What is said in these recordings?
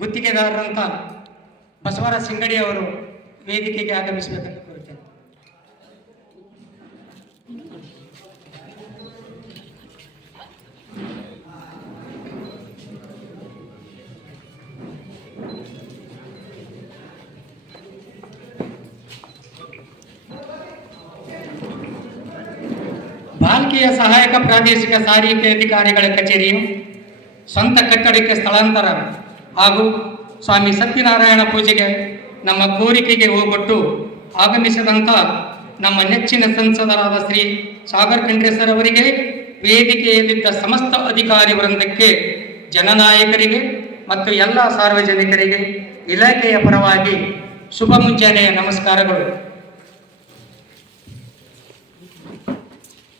ಗುತ್ತಿಗೆದಾರರಂತ ಬಸವರಾಜ ಸಿಂಗಡಿ ಅವರು ವೇದಿಕೆಗೆ ಆಗಮಿಸಬೇಕಂತ ಕೋರುತ್ತೇನೆ. ಬಾಲ್ಕಿಯ ಸಹಾಯಕ ಪ್ರಾದೇಶಿಕ ಸಾರಿಗೆ ಅಧಿಕಾರಿಗಳ ಕಚೇರಿಯು ಸ್ವಂತ ಕಟ್ಟಡಕ್ಕೆ ಸ್ಥಳಾಂತರ ಹಾಗೂ ಸ್ವಾಮಿ ಸತ್ಯನಾರಾಯಣ ಪೂಜೆಗೆ ನಮ್ಮ ಕೋರಿಕೆಗೆ ಹೋಗೊಟ್ಟು ಆಗಮಿಸಿದಂಥ ನಮ್ಮ ನೆಚ್ಚಿನ ಸಂಸದರಾದ ಶ್ರೀ ಸಾಗರ್ ಖಂಡ್ರೇಸರ್ ಅವರಿಗೆ ವೇದಿಕೆಯಲ್ಲಿದ್ದ ಸಮಸ್ತ ಅಧಿಕಾರಿ ವೃಂದಕ್ಕೆ, ಜನನಾಯಕರಿಗೆ ಮತ್ತು ಎಲ್ಲ ಸಾರ್ವಜನಿಕರಿಗೆ ಇಲಾಖೆಯ ಪರವಾಗಿ ಶುಭ ಮುಂಜಾನೆಯ ನಮಸ್ಕಾರಗಳು.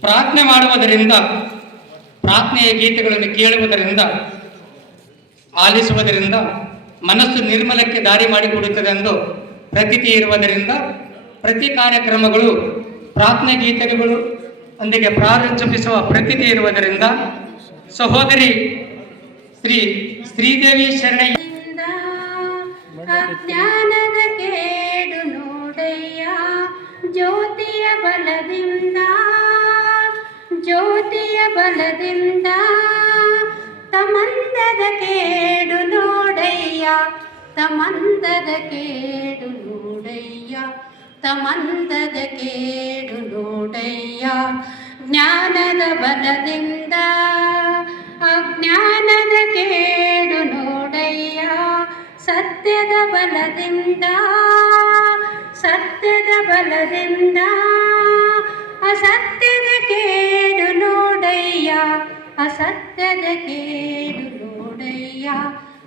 ಪ್ರಾರ್ಥನೆ ಮಾಡುವುದರಿಂದ, ಪ್ರಾರ್ಥನೆಯ ಗೀತೆಗಳನ್ನು ಕೇಳುವುದರಿಂದ ಆಲಿಸುವುದರಿಂದ ಮನಸ್ಸು ನಿರ್ಮಲಕ್ಕೆ ದಾರಿ ಮಾಡಿಕೊಡುತ್ತದೆ ಎಂದು ಪ್ರತೀತಿ ಇರುವುದರಿಂದ ಪ್ರತಿ ಕಾರ್ಯಕ್ರಮಗಳು, ಪ್ರಾರ್ಥನೆ ಗೀತೆಗಳು ಒಂದಿಗೆ ಪ್ರಾರಂಭಿಸುವ ಪ್ರತೀತಿ ಇರುವುದರಿಂದ ಸಹೋದರಿ ಶ್ರೀ ಶ್ರೀದೇವಿ ಶರಣಯ್ಯ ಿಂದ ಅಜ್ಞಾನದ ಕೇಡು ನೋಡಯ್ಯ, ಜ್ಯೋತಿಯ ಬಲದಿಂದ ಜ್ಯೋತಿಯ ಬಲದಿಂದ. ತಮಂದದ ಕೇಡು ನೋಡಯ್ಯ, ತಮಂದದ ಕೇಡು ನೋಡಯ್ಯ, ತಮಂದದ ಕೇಡು ನೋಡಯ್ಯ. ಜ್ಞಾನದ ಬಲದಿಂದ ಅಜ್ಞಾನದ ಕೇಡು ನೋಡಯ್ಯ, ಸತ್ಯದ ಬಲದಿಂದ ಸತ್ಯದ ಬಲದಿಂದ ಅಸತ್ಯದ ಕೇಡು ನೋಡಯ್ಯ. ಅಸತ್ಯದ ಕೇಡು ನೋಡಯ್ಯ,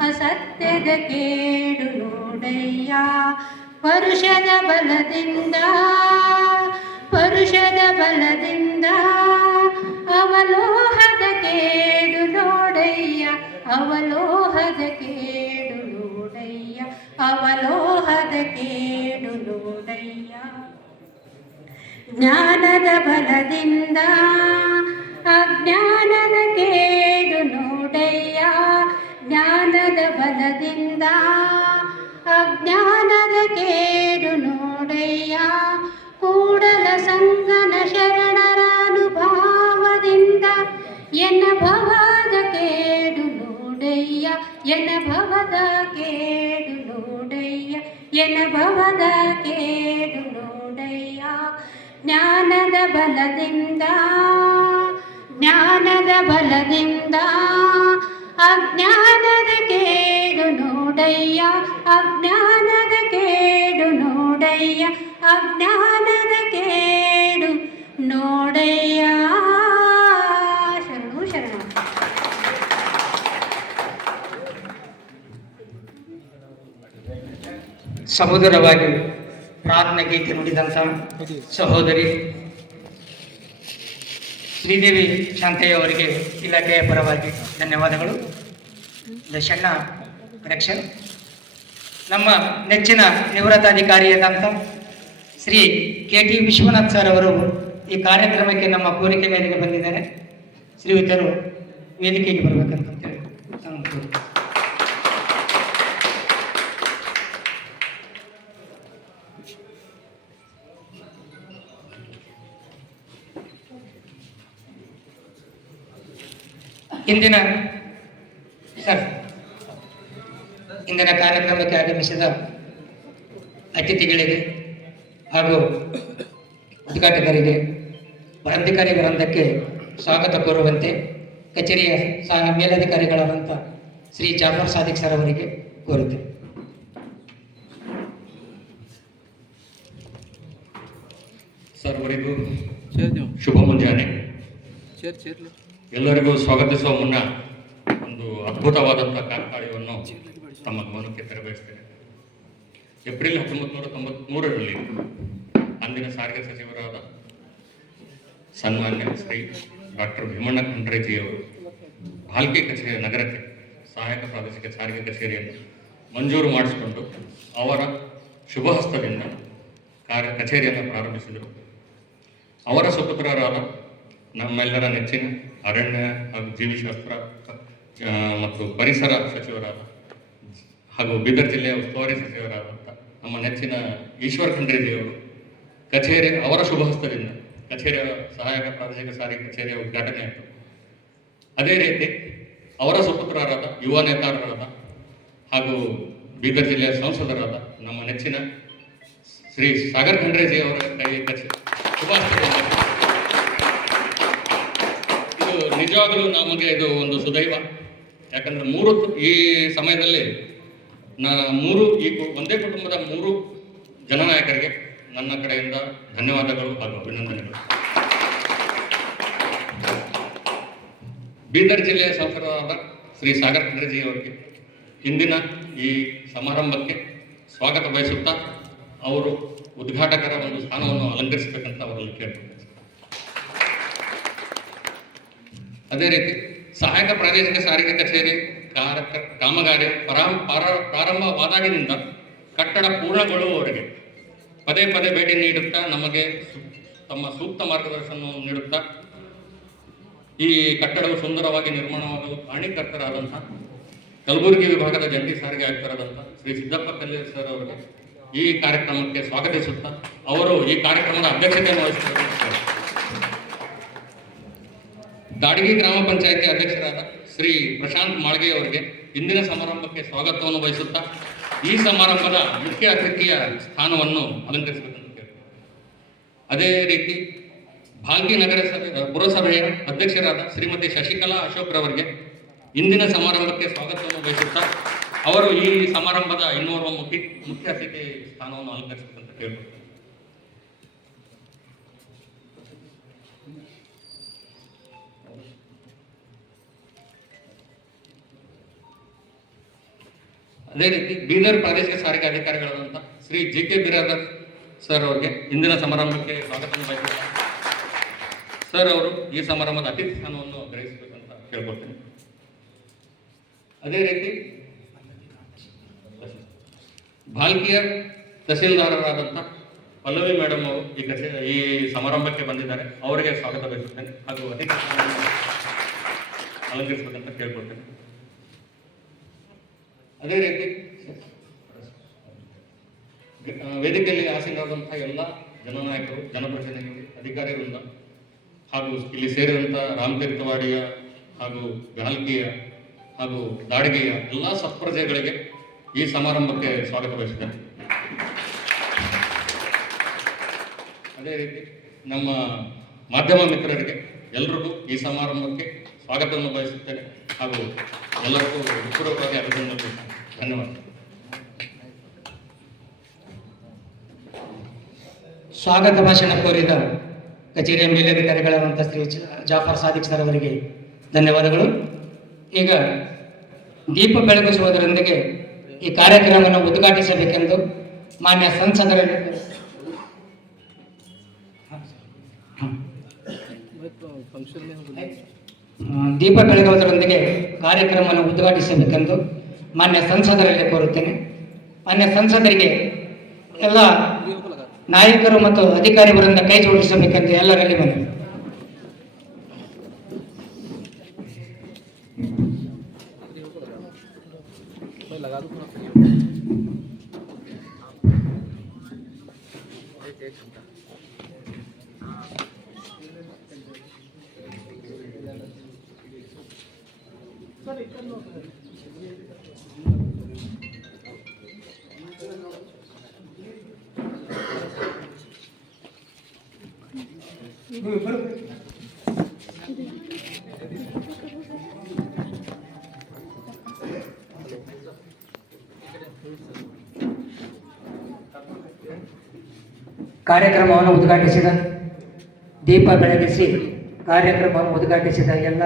ಅಸತ್ಯದ ಕೇಡು ನೋಡಯ್ಯ. ಪರುಷದ ಬಲದಿಂದ ಪರುಷದ ಬಲದಿಂದ ಅವಲೋಹದ ಕೇಡು ನೋಡಯ್ಯ, ಅವಲೋಹದ ಕೇಡು ನೋಡಯ್ಯ, ಅವಲೋಹದ ಕೇಡು ನೋಡಯ್ಯ. ಜ್ಞಾನದ ಬಲದಿಂದ, ಅಜ್ಞಾನದ ಜ್ಞಾನದ ಬಲದಿಂದ ಜ್ಞಾನದ ಬಲದಿಂದ ಅಜ್ಞಾನದ ಕೇಡು ನೋಡಯ್ಯ ಅಜ್ಞಾನದ ಕೇಡು ನೋಡಯ್ಯ ಅಜ್ಞಾನದ ಕೇಡು ನೋಡಯ್ಯ ಶರಣು ಶರಣ ಸಹೋದರವಾಗಿ ಪ್ರಾರ್ಥನೆ ಗೀತೆ ನುಡಿದಂಥ ಸಹೋದರಿ ಶ್ರೀದೇವಿ ಶಾಂತಯ್ಯ ಅವರಿಗೆ ಇಲಾಖೆಯ ಪರವಾಗಿ ಧನ್ಯವಾದಗಳು. ದಶಣ್ಣ ಕನೆಕ್ಷನ್ ನಮ್ಮ ನೆಚ್ಚಿನ ನಿವೃತ್ತಾಧಿಕಾರಿಯಾದಂಥ Shri K T Vishwanath sir ಅವರು ಈ ಕಾರ್ಯಕ್ರಮಕ್ಕೆ ನಮ್ಮ ಕೋರಿಕೆ ಮೇರೆಗೆ ಬಂದಿದ್ದಾರೆ. ಶ್ರೀಯುತರು ವೇದಿಕೆಗೆ ಬರಬೇಕಂತ ಹೇಳಿ. ಇಂದಿನ ಸರ್ ಇಂದಿನ ಕಾರ್ಯಕ್ರಮಕ್ಕೆ ಆಗಮಿಸಿದ ಅತಿಥಿಗಳಿಗೆ ಹಾಗೂ ಉದ್ಘಾಟಕರಿಗೆ ವರಂಧಿಕಾರಿ ವೃಂದಕ್ಕೆ ಸ್ವಾಗತ ಕೋರುವಂತೆ ಕಚೇರಿಯ ಸಹ ಮೇಲಧಿಕಾರಿಗಳಾದಂಥ ಶ್ರೀ ಜಾಫರ್ ಸಾದಿಕ್ ಸರ್ ಅವರಿಗೆ ಕೋರುತ್ತೆ ಸರ್ವರಿಗೂ ಶುಭ ಮುಂಜಾನೆ. ಎಲ್ಲರಿಗೂ ಸ್ವಾಗತಿಸುವ ಮುನ್ನ ಒಂದು ಅದ್ಭುತವಾದಂಥ ಕಾರ್ಯವನ್ನು ತಮ್ಮ ಗಮನಕ್ಕೆ ತರಬಯಸ್ತೇನೆ ಏಪ್ರಿಲ್ ಹತ್ತೊಂಬತ್ತು ನೂರ ತೊಂಬತ್ಮೂರರಲ್ಲಿ ಅಂದಿನ ಸಾರಿಗೆ ಸಚಿವರಾದ ಸನ್ಮಾನ್ಯ ಶ್ರೀ ಡಾಕ್ಟರ್ ಭೀಮಣ್ಣ ಖಂಡ್ರೇಜಿಯವರು ಭಾಲ್ಕೆ ಕಚೇರಿ ನಗರಕ್ಕೆ ಸಹಾಯಕ ಪ್ರಾದೇಶಿಕ ಸಾರಿಗೆ ಕಚೇರಿಯನ್ನು ಮಂಜೂರು ಮಾಡಿಸಿಕೊಂಡು ಅವರ ಶುಭ ಹಸ್ತದಿಂದ ಕಾರ್ಯ ಕಚೇರಿಯನ್ನು ಪ್ರಾರಂಭಿಸಿದರು. ಅವರ ಸುಪುತ್ರರಾದ ನಮ್ಮೆಲ್ಲರ ನೆಚ್ಚಿನ ಅರಣ್ಯ ಹಾಗೂ ಜೀವಿಶಾಸ್ತ್ರ ಮತ್ತು ಪರಿಸರ ಸಚಿವರಾದ ಹಾಗೂ ಬೀದರ್ ಜಿಲ್ಲೆಯ ಉಸ್ತುವಾರಿ ಸಚಿವರಾದಂಥ ನಮ್ಮ ನೆಚ್ಚಿನ ಈಶ್ವರ್ ಖಂಡ್ರೆಜಿಯವರು ಕಚೇರಿ ಅವರ ಶುಭ ಹಸ್ತದಿಂದ ಕಚೇರಿಯ ಸಹಾಯಕ ಪ್ರಾದೇಶಿಕ ಸಾರಿಗೆ ಕಚೇರಿಯ ಉದ್ಘಾಟನೆ ಆಯಿತು. ಅದೇ ರೀತಿ ಅವರ ಸುಪುತ್ರರಾದ ಯುವ ನೇತಾರರಾದ ಹಾಗೂ ಬೀದರ್ ಜಿಲ್ಲೆಯ ಸಂಸದರಾದ ನಮ್ಮ ನೆಚ್ಚಿನ ಶ್ರೀ ಸಾಗರ್ ಖಂಡ್ರೆಜಿಯವರ ಕೈ ಕಚೇರಿ ಶುಭ ನಿಜವಾಗಲೂ ನಮಗೆ ಇದು ಒಂದು ಸುದೈವ. ಯಾಕಂದ್ರೆ ಮೂರು ಈ ಸಮಯದಲ್ಲಿ ನಾ ಮೂರು ಈ ಒಂದೇ ಕುಟುಂಬದ ಮೂರು ಜನನಾಯಕರಿಗೆ ನನ್ನ ಕಡೆಯಿಂದ ಧನ್ಯವಾದಗಳು ಹಾಗೂ ಅಭಿನಂದನೆಗಳು. ಬೀದರ್ ಜಿಲ್ಲೆಯ ಸಂಸದರಾದ ಶ್ರೀ ಸಾಗರ್ ಅವರಿಗೆ ಇಂದಿನ ಈ ಸಮಾರಂಭಕ್ಕೆ ಸ್ವಾಗತ ಬಯಸುತ್ತಾ ಅವರು ಉದ್ಘಾಟಕರ ಒಂದು ಸ್ಥಾನವನ್ನು ಅಲಂಕರಿಸಬೇಕಂತ ಅವರಲ್ಲಿ ಕೇಳ್ತಾರೆ ಅದೇ ರೀತಿ ಸಹಾಯಕ ಪ್ರಾದೇಶಿಕ ಸಾರಿಗೆ ಕಚೇರಿ ಕಾಮಗಾರಿ ಪರಾಂ- ಪಾರ- ಪ್ರಾರಂಭವಾದಾಗಿನಿಂದ ಕಟ್ಟಡ ಪೂರ್ಣಗೊಳ್ಳುವವರಿಗೆ ಪದೇ ಪದೇ ಭೇಟಿ ನೀಡುತ್ತಾ ನಮಗೆ ತಮ್ಮ ಸೂಕ್ತ ಮಾರ್ಗದರ್ಶನವನ್ನು ನೀಡುತ್ತಾ ಈ ಕಟ್ಟಡವು ಸುಂದರವಾಗಿ ನಿರ್ಮಾಣವಾಗಲು ಕಾರಣೀಕರ್ತರಾದಂಥ ಕಲಬುರಗಿ ವಿಭಾಗದ ಜಂಟಿ ಸಾರಿಗೆ ಆಯುಕ್ತರಾದಂಥ ಶ್ರೀ ಸಿದ್ದಪ್ಪ ಕಲ್ಲೇರ್ ಸರ್ ಅವರಿಗೆ ಈ ಕಾರ್ಯಕ್ರಮಕ್ಕೆ ಸ್ವಾಗತಿಸುತ್ತಾ ಅವರು ಈ ಕಾರ್ಯಕ್ರಮದ ಅಧ್ಯಕ್ಷತೆಯನ್ನು ವಹಿಸಿದ್ದಾರೆ ಗಾಡಗಿ ಗ್ರಾಮ ಪಂಚಾಯತಿ ಅಧ್ಯಕ್ಷರಾದ ಶ್ರೀ ಪ್ರಶಾಂತ್ ಮಾಳ್ಗೆ ಅವರಿಗೆ ಇಂದಿನ ಸಮಾರಂಭಕ್ಕೆ ಸ್ವಾಗತವನ್ನು ಬಯಸುತ್ತಾ ಈ ಸಮಾರಂಭದ ಮುಖ್ಯ ಅತಿಥಿಯ ಸ್ಥಾನವನ್ನು ಅಲಂಕರಿಸಬೇಕಂತ ಕೇಳ್ತಾರೆ ಅದೇ ರೀತಿ ಭಾಗ್ಯ ನಗರ ಸಭೆ ಪುರಸಭೆಯ ಅಧ್ಯಕ್ಷರಾದ ಶ್ರೀಮತಿ ಶಶಿಕಲಾ ಅಶೋಕ್ ರವರಿಗೆ ಇಂದಿನ ಸಮಾರಂಭಕ್ಕೆ ಸ್ವಾಗತವನ್ನು ಬಯಸುತ್ತಾ ಅವರು ಈ ಸಮಾರಂಭದ ಇನ್ನೋರ್ವ ಮುಖ್ಯ ಮುಖ್ಯ ಅತಿಥಿ ಸ್ಥಾನವನ್ನು ಅಲಂಕರಿಸಬೇಕಂತ ಕೇಳ್ತಾರೆ ಅದೇ ರೀತಿ ಬೀದರ್ ಪ್ರಾದೇಶಿಕ ಸಾರಿಗೆ ಅಧಿಕಾರಿಗಳಾದಂಥ Shri G K Biradar sir ಅವರಿಗೆ ಇಂದಿನ ಸಮಾರಂಭಕ್ಕೆ ಬಯಸುತ್ತಾರೆ ಸರ್ ಅವರು ಈ ಸಮಾರಂಭದ ಅತಿಥಿ ಸ್ಥಾನವನ್ನು ಗ್ರಹಿಸಬೇಕಂತ ಕೇಳ್ಕೊಳ್ತೀನಿ. ಅದೇ ರೀತಿ ಭಾಲ್ಕಿಯ ತಹಸೀಲ್ದಾರರಾದಂಥ ಪಲ್ಲವಿ ಮೇಡಮ್ ಅವರು ಈ ಈ ಸಮಾರಂಭಕ್ಕೆ ಬಂದಿದ್ದಾರೆ. ಅವರಿಗೆ ಸ್ವಾಗತ ಬಯಸುತ್ತೇನೆ ಹಾಗೂ ಅತಿಥಿ ಅಲಂಕರಿಸಬೇಕಂತ ಕೇಳ್ಕೊಳ್ತೇನೆ. ಅದೇ ರೀತಿ ವೇದಿಕೆಯಲ್ಲಿ ಆಸೀನಾದಂತಹ ಎಲ್ಲ ಜನನಾಯಕರು, ಜನಪ್ರತಿನಿಧಿಗಳು, ಅಧಿಕಾರಿಗಳಿಂದ ಹಾಗೂ ಇಲ್ಲಿ ಸೇರಿದಂಥ ರಾಮತೀರ್ಥವಾಡಿಯ ಹಾಗೂ ಗಾಲ್ಕಿಯ ಹಾಗೂ ದಾಡಿಗೆಯ ಎಲ್ಲ ಸತ್ಪ್ರಜೆಗಳಿಗೆ ಈ ಸಮಾರಂಭಕ್ಕೆ ಸ್ವಾಗತ ಬಯಸಿದ್ದೇನೆ. ಅದೇ ರೀತಿ ನಮ್ಮ ಮಾಧ್ಯಮ ಮಿತ್ರರಿಗೆ ಎಲ್ರಿಗೂ ಈ ಸಮಾರಂಭಕ್ಕೆ ಸ್ವಾಗತವನ್ನು ಬಯಸುತ್ತೇನೆ ಹಾಗೂ ಎಲ್ಲರಿಗೂ ಪೂರ್ವಕವಾಗಿ ಅಭಿನಂದನೆ ಧನ್ಯವಾದ ಸ್ವಾಗತ ಭಾಷಣ ಕೋರಿದ ಕಚೇರಿಯ ಮೇಲಧಿಕಾರಿಗಳಾದಂಥ ಶ್ರೀ ಜಾಫರ್ ಸಾದಿಕ್ ಸರ್ ಅವರಿಗೆ ಧನ್ಯವಾದಗಳು. ಈಗ ದೀಪ ಬೆಳಗಿಸುವುದರೊಂದಿಗೆ ಈ ಕಾರ್ಯಕ್ರಮವನ್ನು ಉದ್ಘಾಟಿಸಬೇಕೆಂದು ಮಾನ್ಯ ಸಂಸದರ ದೀಪ ಬೆಳಗುವುದರೊಂದಿಗೆ ಕಾರ್ಯಕ್ರಮವನ್ನು ಉದ್ಘಾಟಿಸಬೇಕೆಂದು ಮಾನ್ಯ ಸಂಸದರಲ್ಲಿ ಕೋರುತ್ತೇನೆ. ಮಾನ್ಯ ಸಂಸದರಿಗೆ ಎಲ್ಲ ನಾಯಕರು ಮತ್ತು ಅಧಿಕಾರಿಗಳಿಂದ ಕೈ ಜೋಡಿಸಬೇಕಂತ ಎಲ್ಲರಲ್ಲಿ ಮನವಿ. ಸರಿ ಕಾರ್ಯಕ್ರಮವನ್ನು ಉದ್ಘಾಟಿಸಿದ ದೀಪ ಬೆಳಗಿಸಿ ಕಾರ್ಯಕ್ರಮವನ್ನು ಉದ್ಘಾಟಿಸಿದ ಎಲ್ಲ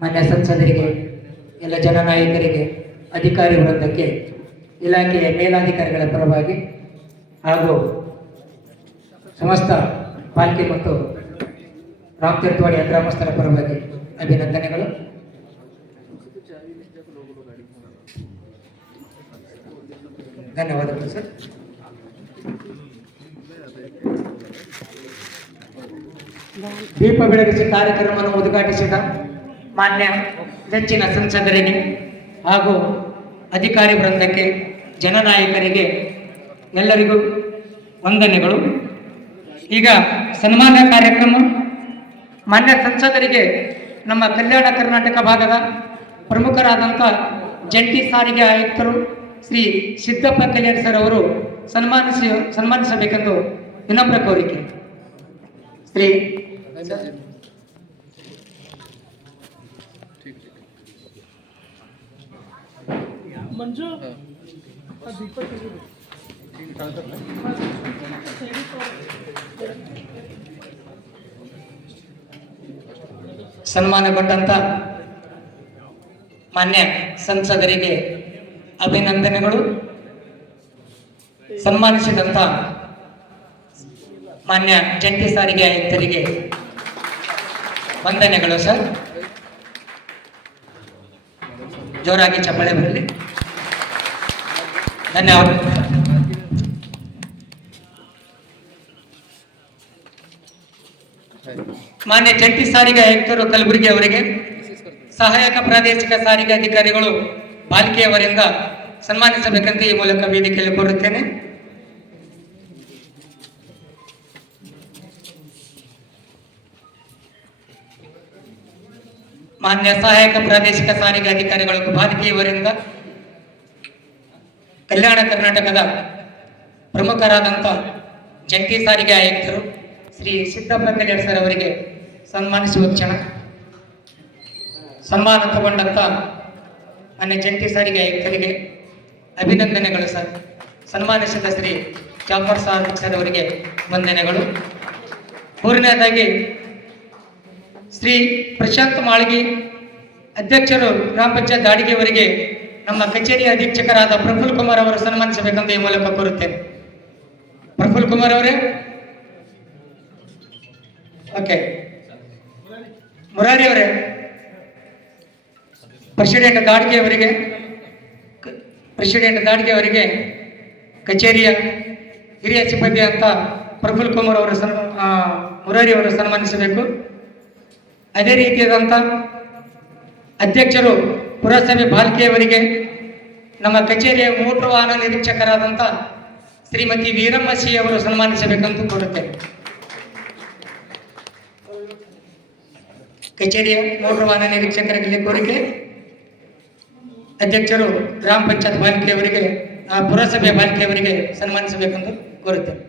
ಮಾನ್ಯ ಸಂಸದರಿಗೆ, ಎಲ್ಲ ಜನನಾಯಕರಿಗೆ, ಅಧಿಕಾರಿ ವೃಂದಕ್ಕೆ, ಇಲಾಖೆಯ ಮೇಲಾಧಿಕಾರಿಗಳ ಪರವಾಗಿ ಹಾಗೂ ಸಮಸ್ತ ಪಾಲಿಕೆ ಮತ್ತು ರಾಮತೀರ್ಥವಾಡಿಯ ಗ್ರಾಮಸ್ಥರ ಪರವಾಗಿ ಅಭಿನಂದನೆಗಳು. ಧನ್ಯವಾದಗಳು ಸರ್. ದೀಪ ಬೆಳಗಿಸಿ ಕಾರ್ಯಕ್ರಮವನ್ನು ಉದ್ಘಾಟಿಸಿದ ಮಾನ್ಯ ನೆಚ್ಚಿನ ಸಂಸದರಿಗೆ ಹಾಗೂ ಅಧಿಕಾರಿ ವೃಂದಕ್ಕೆ ಜನನಾಯಕರಿಗೆ ಎಲ್ಲರಿಗೂ ವಂದನೆಗಳು. ಈಗ ಸನ್ಮಾನ ಕಾರ್ಯಕ್ರಮ. ಮಾನ್ಯ ಸಂಸದರಿಗೆ ನಮ್ಮ ಕಲ್ಯಾಣ ಕರ್ನಾಟಕ ಭಾಗದ ಪ್ರಮುಖರಾದಂಥ ಜಂಟಿ ಸಾರಿಗೆ ಆಯುಕ್ತರು ಶ್ರೀ ಸಿದ್ದಪ್ಪ ಕಲ್ಯಾಣ್ ಸರ್ ಅವರು ಸನ್ಮಾನಿಸಿ, ಸನ್ಮಾನಿಸಬೇಕೆಂದು ವಿನಮ್ರ ಕೋರಿಕೆ. ಶ್ರೀ ಮಂಜು? ಸನ್ಮಾನ ಮಾನ್ಯ ಸಂಸದರಿಗೆ ಅಭಿನಂದನೆಗಳು. ಸನ್ಮಾನಿಸಿದಂತ ಮಾನ್ಯ ಜಂಟಿ ಸಾರಿಗೆ ಆಯುಕ್ತರಿಗೆ ವಂದನೆಗಳು ಸರ್. ಜೋರಾಗಿ ಚಪ್ಪಾಳೆ ಬರಲಿ. ಧನ್ಯವಾದ. ಮಾನ್ಯ ಜಂಟಿ ಸಾರಿಗೆ ಆಯುಕ್ತರು ಕಲಬುರಗಿ ಅವರಿಗೆ, ಸಹಾಯಕ ಪ್ರಾದೇಶಿಕ ಸಾರಿಗೆ ಅಧಿಕಾರಿಗಳು ಬಾಲ್ಕಿಯವರಿಂದ ಸನ್ಮಾನಿಸಬೇಕಂತ ಈ ಮೂಲಕ ವೇದಿಕೆಯಲ್ಲಿ ಕೋರುತ್ತೇನೆ. ಮಾನ್ಯ ಸಹಾಯಕ ಪ್ರಾದೇಶಿಕ ಸಾರಿಗೆ ಅಧಿಕಾರಿಗಳು ಬಾಲ್ಕೆಯವರಿಂದ ಕಲ್ಯಾಣ ಕರ್ನಾಟಕದ ಪ್ರಮುಖರಾದಂಥ ಜಂಟಿ ಸಾರಿಗೆ ಆಯುಕ್ತರು ಶ್ರೀ ಸಿದ್ದಪ್ಪ ಕಲ್ಯಾಣ್ ಸರ್ ಅವರಿಗೆ ಸನ್ಮಾನಿಸುವ ಕ್ಷಣ. ಸನ್ಮಾನ ತಗೊಂಡಂಥ ಮಾನ್ಯ ಜಂಟಿ ಸಾರಿಗೆ ಆಯುಕ್ತರಿಗೆ ಅಭಿನಂದನೆಗಳು ಸರ್. ಸನ್ಮಾನಿಸಿದ ಶ್ರೀ ಜಾಫರ್ ಸಾರ್ ಸರ್ ಅವರಿಗೆ ವಂದನೆಗಳು. ಮೂರನೇದಾಗಿ ಶ್ರೀ ಪ್ರಶಾಂತ್ ಮಾಳ್ಗಿ ಅಧ್ಯಕ್ಷರು ಗ್ರಾಮ ಪಂಚಾಯತ್ ದಾಡಿಗೆ ಅವರಿಗೆ ನಮ್ಮ ಕಚೇರಿ ಅಧೀಕ್ಷಕರಾದ ಪ್ರಫುಲ್ ಕುಮಾರ್ ಅವರು ಸನ್ಮಾನಿಸಬೇಕಂತ ಈ ಮೂಲಕ ಕೋರುತ್ತೇನೆ. ಪ್ರಫುಲ್ ಕುಮಾರ್ ಅವರೇ? ಓಕೆ. ಮುರಾರಿ ಅವರೇ? ಪ್ರೆಸಿಡೆಂಟ್ ದಾಡ್ಗೆ ಅವರಿಗೆ ಪ್ರೆಸಿಡೆಂಟ್ ದಾಡ್ಗೆ ಅವರಿಗೆ ಕಚೇರಿಯ ಹಿರಿಯ ಸಿಬ್ಬಂದಿ ಅಂತ ಪ್ರಫುಲ್ ಕುಮಾರ್ ಅವರು ಸನ್ಮಾನ ಮುರಾರಿ ಅವರು ಸನ್ಮಾನಿಸಬೇಕು. ಅದೇ ರೀತಿಯಾದಂಥ ಅಧ್ಯಕ್ಷರು ಪುರಸಭೆ ಬಾಲ್ಕೆಯವರಿಗೆ, ನಮ್ಮ ಕಚೇರಿಯ ಮೋಟರ್ ವಾಹನ ನಿರೀಕ್ಷಕರಾದಂಥ ಶ್ರೀಮತಿ ವೀರಮ್ಮ ಸಿ ಅವರು ಸನ್ಮಾನಿಸಬೇಕಂತ ಕೋರುತ್ತೇನೆ. ಕಚೇರಿಯ ಮೋಟರ್ ವಾಹನ ನಿರೀಕ್ಷಕರಿಗೆ ಕೋರಿಕೆ, ಅಧ್ಯಕ್ಷರು ಗ್ರಾಮ ಪಂಚಾಯತ್ ಬಾಲಿಕೆಯವರಿಗೆ ಪುರಸಭೆ ಬಾಲಿಕೆಯವರಿಗೆ ಸನ್ಮಾನಿಸಬೇಕೆಂದು ಕೋರುತ್ತೇನೆ.